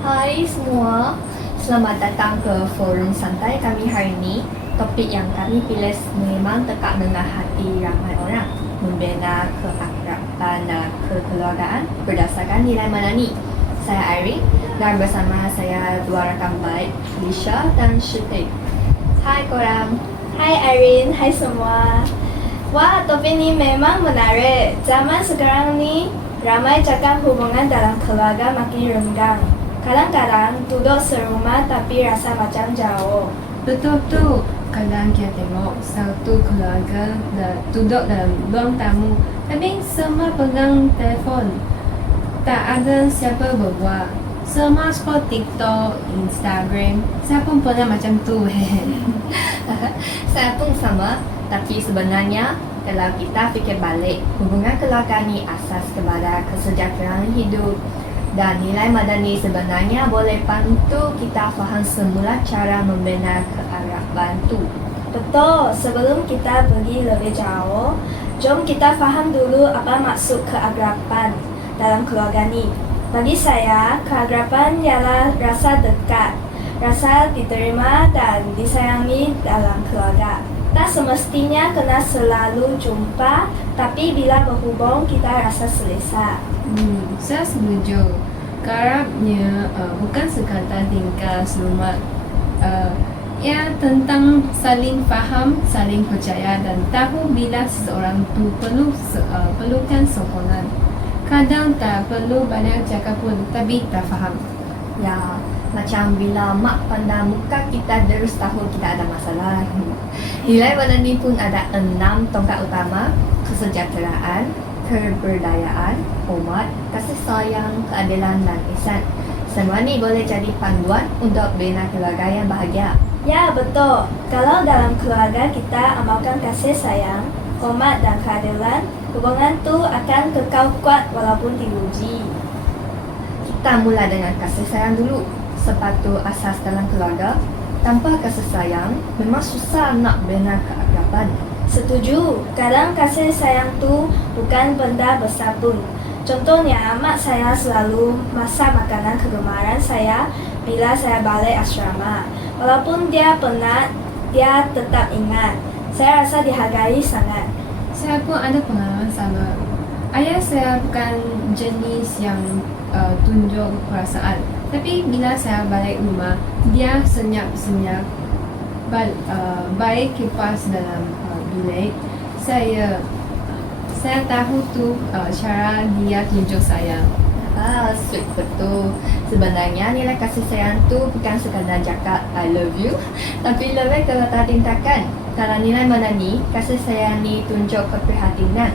Hai semua, selamat datang ke forum santai kami hari ini. Topik yang kami pilih memang dekat dengan hati ramai orang, membina keakraban dan kekeluargaan berdasarkan nilai madani. Saya Irene dan bersama saya dua rakan baik, Lisha dan Shitik. Hai korang. Hai Irene, hai semua. Wah, topik ini memang menarik. Zaman sekarang ni ramai cakap hubungan dalam keluarga makin renggang. Kadang-kadang duduk serumah tapi rasa macam jauh. Betul tu. Kadang kita tengok satu keluarga duduk dalam ruang tamu tapi semua pegang telefon. Tak ada siapa berbual. Semua scroll TikTok, Instagram. Saya pun pernah macam tu. Saya pun sama, tapi sebenarnya kalau kita fikir balik, hubungan keluarga ni asas kepada kesejahteraan hidup. Dan nilai madani sebenarnya boleh bantu kita faham semula cara membina keakraban tu. Betul, sebelum kita pergi lebih jauh, jom kita faham dulu apa maksud keakraban dalam keluarga ni. Bagi saya, keakraban ialah rasa dekat, rasa diterima dan disayangi dalam keluarga. Tak semestinya kena selalu jumpa, tapi bila berhubung kita rasa selesa. Saya setuju. Kerapnya bukan sekadar tinggal serumah. Ia tentang saling faham, saling percaya dan tahu bila seseorang tu perlukan sokongan. Kadang tak perlu banyak cakap pun, tapi tak faham. Ya, macam bila mak pandang muka kita terus tahu kita ada masalah. Nilai madani pun ada 6 tongkat utama: kesejahteraan, keberdayaan, hormat, kasih sayang, keadilan dan ihsan. Semua ni boleh jadi panduan untuk bina keluarga yang bahagia. Ya, betul. Kalau dalam keluarga kita amalkan kasih sayang, hormat dan keadilan, hubungan tu akan kekal kuat walaupun diuji. Kita mula dengan kasih sayang dulu. Sepatu asas dalam keluarga. Tanpa kasih sayang, memang susah nak bina keakraban. Setuju, kadang kasih sayang tu bukan benda besar pun. Contohnya, mak saya selalu masak makanan kegemaran saya bila saya balik asrama. Walaupun dia penat, dia tetap ingat. Saya rasa dihargai sangat. Saya pun ada pengalaman sama. Ayah saya bukan jenis yang tunjuk perasaan. Tapi bila saya balik rumah, dia senyap-senyap, baik kipas dalam bilik. Saya tahu tu cara dia tunjuk sayang. Sweet betul. Sebenarnya nilai kasih sayang tu bukan sekadar cakap I love you, tapi lebih ke tindakan. Kalau nilai madani, kasih sayang ni tunjuk keprihatinan,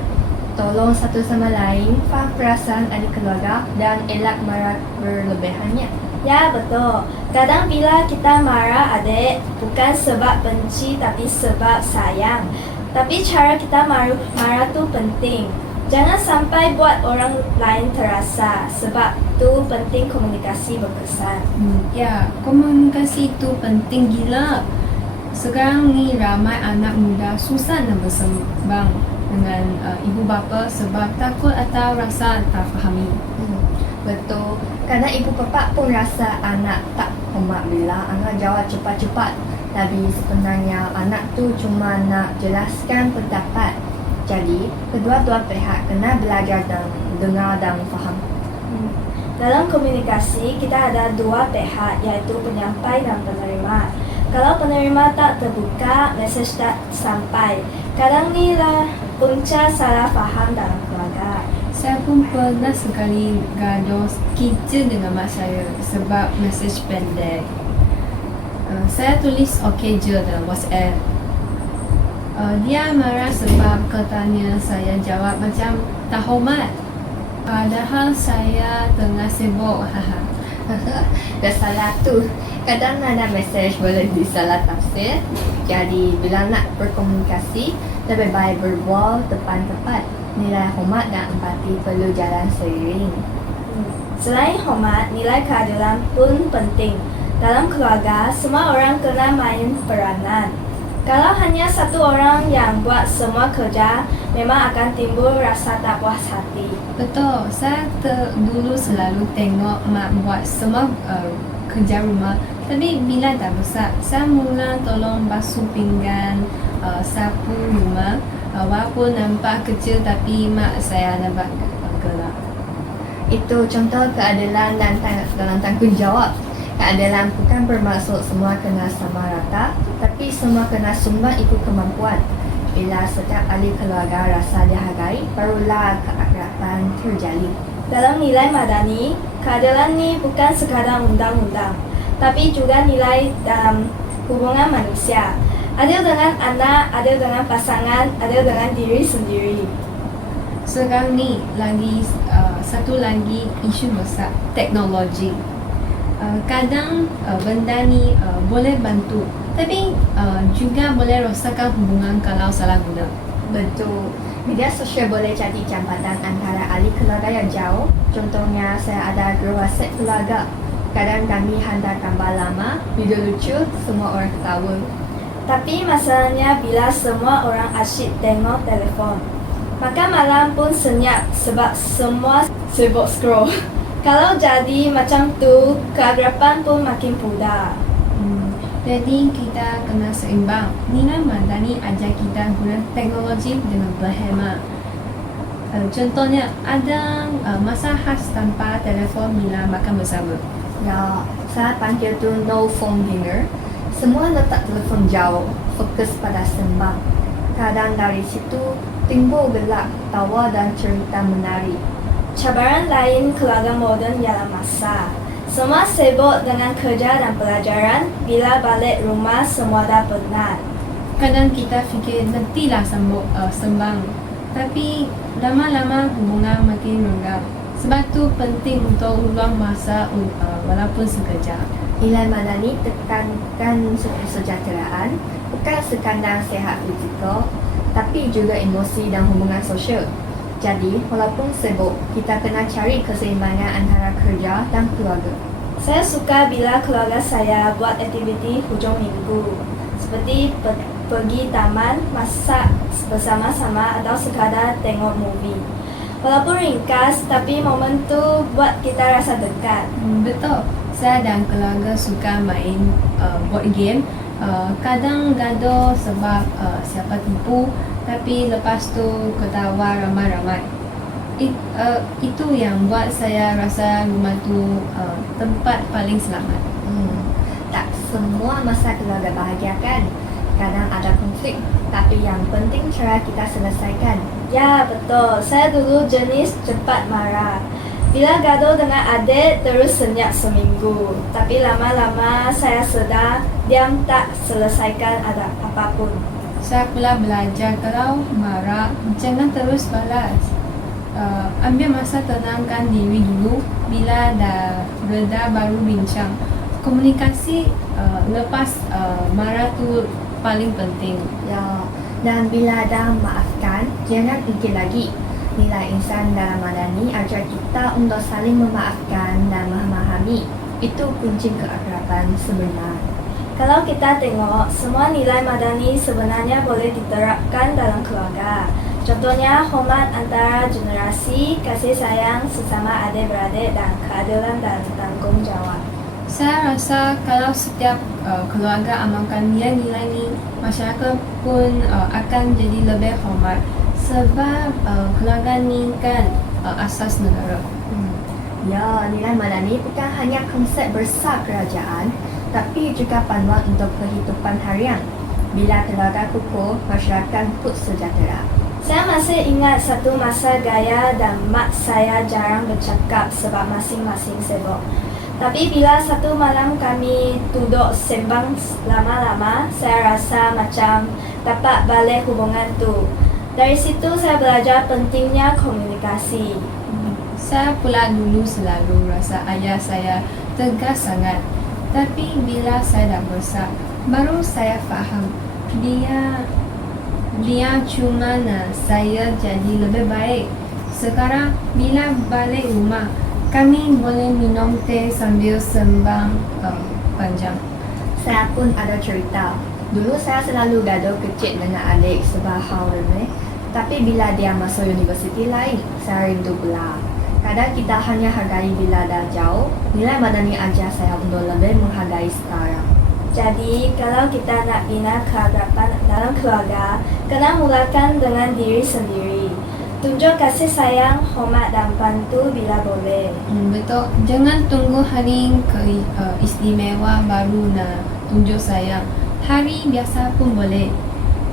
tolong satu sama lain, faham perasaan adik keluarga dan elak marah berlebihannya. Ya, betul. Kadang bila kita marah adik, bukan sebab benci tapi sebab sayang. Tapi cara kita marah tu penting. Jangan sampai buat orang lain terasa. Sebab tu penting komunikasi berkesan. Ya, komunikasi itu penting gila. Sekarang ni ramai anak muda susah nak bersembang dengan ibu bapa sebab takut atau rasa tak fahami. Betul. Kerana ibu bapa pun rasa anak tak hormat bila anak jawab cepat-cepat. Tapi sebenarnya anak tu cuma nak jelaskan pendapat. Jadi, kedua-dua pihak kena belajar dan dengar dan faham. Dalam komunikasi, kita ada dua pihak, iaitu penyampai dan penerima. Kalau penerima tak terbuka, mesej tak sampai. Kadang ni lah punca salah faham dalam keluarga. Saya pun pernah sekali gaduh kicau dengan mak saya sebab mesej pendek. Saya tulis okey je dalam WhatsApp. Dia marah sebab katanya saya jawab macam tak hormat. Padahal saya tengah sibuk. Dah salah tu. Kadang ada mesej boleh disalah tafsir. Jadi bila nak berkomunikasi, lebih baik berbual depan-tepat. Nilai hormat dan empati perlu jalan seiring. Selain hormat, nilai keadilan pun penting. Dalam keluarga, semua orang kena main peranan. Kalau hanya satu orang yang buat semua kerja, memang akan timbul rasa tak puas hati. Betul, saya dulu selalu tengok mak buat semua kerja rumah. Tapi bila dah besar, saya mula tolong basuh pinggan, sapu rumah. Walaupun nampak kecil tapi mak saya nampak gelap. Itu contoh keadilan dan dalam tanggungjawab. Keadilan bukan bermaksud semua kena sama rata, tapi semua kena sumbang ikut kemampuan. Bila setiap ahli keluarga rasa dihargai, barulah keakraban terjalin. Dalam nilai madani, keadilan ni bukan sekadar undang-undang, tapi juga nilai dalam hubungan manusia. Adil dengan anak, adil dengan pasangan, adil dengan diri sendiri. Sekarang ni satu lagi isu besar, teknologi. Kadang benda ni boleh bantu, tapi juga boleh rosakkan hubungan kalau salah guna. Betul. Media sosial boleh jadi jambatan antara ahli keluarga yang jauh. Contohnya, saya ada grup WhatsApp keluarga. Kadang kami hantar gambar lama, video lucu, semua orang ketawa. Tapi masalahnya bila semua orang asyik tengok telefon, maka malam pun senyap sebab semua sibuk scroll. Kalau jadi macam tu, keakraban pun makin pudar. Jadi kita kena seimbang. Nilai madani ajar kita guna teknologi dengan berhemat. Contohnya, ada masa khas tanpa telefon bila makan bersama. Ya, saya panggil tu no phone dinner. Semua letak telefon jauh, fokus pada sembang. Kadang dari situ timbul gelak, tawa dan cerita menarik. Cabaran lain keluarga moden ialah masa. Semua sibuk dengan kerja dan pelajaran, bila balik rumah semua dah penat. Kadang kita fikir nantilah sembang. Tapi lama-lama hubungan makin renggang. Sebab tu penting untuk luang masa walaupun sekejap. Nilai madani tekankan kesejahteraan, bukan sekadar sihat fizikal, tapi juga emosi dan hubungan sosial. Jadi, walaupun sibuk, kita kena cari keseimbangan antara kerja dan keluarga. Saya suka bila keluarga saya buat aktiviti hujung minggu, seperti pergi taman, masak bersama-sama atau sekadar tengok movie. Walaupun ringkas, tapi momen tu buat kita rasa dekat. Betul. Saya dan keluarga suka main board game. Kadang gaduh sebab siapa tipu, tapi lepas tu ketawa ramai-ramai. Itu yang buat saya rasa rumah tu tempat paling selamat. Tak semua masa keluarga bahagia kan? Kadang ada konflik, tapi yang penting cara kita selesaikan. Ya, betul. Saya dulu jenis cepat marah. Bila gaduh dengan adik, terus senyap seminggu. Tapi lama-lama saya sedar diam tak selesaikan ada apapun. Saya pula belajar kalau marah, jangan terus balas. Ambil masa tenangkan diri dulu. Bila dah reda baru bincang. Komunikasi lepas marah tu paling penting. Ya, dan bila dah maafkan, jangan ingkir lagi. Nilai insan dalam madani ajar kita untuk saling memaafkan dan memahami. Itu kunci keakraban sebenar. Kalau kita tengok, semua nilai madani sebenarnya boleh diterapkan dalam keluarga. Contohnya, hormat antara generasi, kasih sayang sesama adik-beradik dan keadilan dan tanggungjawab. Saya rasa kalau setiap keluarga amalkan nilai-nilai ni, masyarakat pun akan jadi lebih hormat. Sebab keluarga ni kan asas negara. Ya, nilai madani bukan hanya konsep besar kerajaan, tapi juga panduan untuk kehidupan harian. Bila keluarga kukuh, masyarakat pun sejahtera. Saya masih ingat satu masa gaya dan mak saya jarang bercakap sebab masing-masing sibuk. Tapi bila satu malam kami duduk sembang lama-lama, saya rasa macam dapat balik hubungan tu. Dari situ saya belajar pentingnya komunikasi. Saya pula dulu selalu rasa ayah saya tegas sangat. Tapi bila saya dah besar, baru saya faham dia cuma nak saya jadi lebih baik. Sekarang bila balik rumah, kami boleh minum teh sambil sembang panjang. Saya pun ada cerita. Dulu saya selalu gaduh kecil dengan adik sebab hal remeh. Tapi bila dia masuk universiti lain, saya rindu pula. Kadang kita hanya hargai bila dah jauh. Nilai madani ajar saya untuk lebih menghargai sekarang. Jadi, kalau kita nak bina keakraban dalam keluarga, kena mulakan dengan diri sendiri. Tunjuk kasih sayang, hormat dan bantu bila boleh. Betul. Jangan tunggu hari istimewa baru nak tunjuk sayang. Hari biasa pun boleh.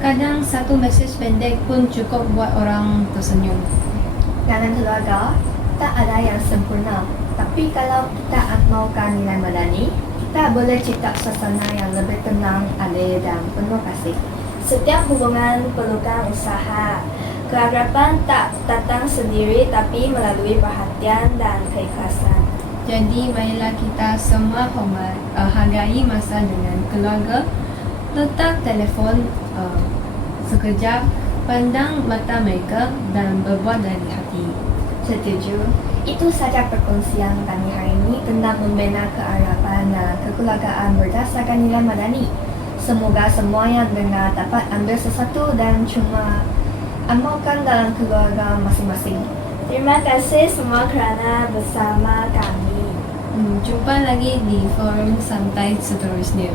Kadang satu mesej pendek pun cukup buat orang tersenyum. Dalam keluarga, tak ada yang sempurna. Tapi kalau kita amalkan nilai madani, kita boleh cipta suasana yang lebih tenang, adil dan penuh kasih. Setiap hubungan perlukan usaha. Keakraban tak datang sendiri tapi melalui perhatian dan keikhlasan. Jadi marilah kita semua hargai masa dengan keluarga. Letak telefon sekejap, pandang mata mereka dan berbuat dari hati. Setuju. Itu saja perkongsian kami hari ini tentang membina keakraban dan kekeluargaan berdasarkan nilai madani. Semoga semua yang dengar dapat ambil sesuatu dan cuma amalkan dalam keluarga masing-masing. Terima kasih semua kerana bersama kami. Jumpa lagi di forum santai seterusnya.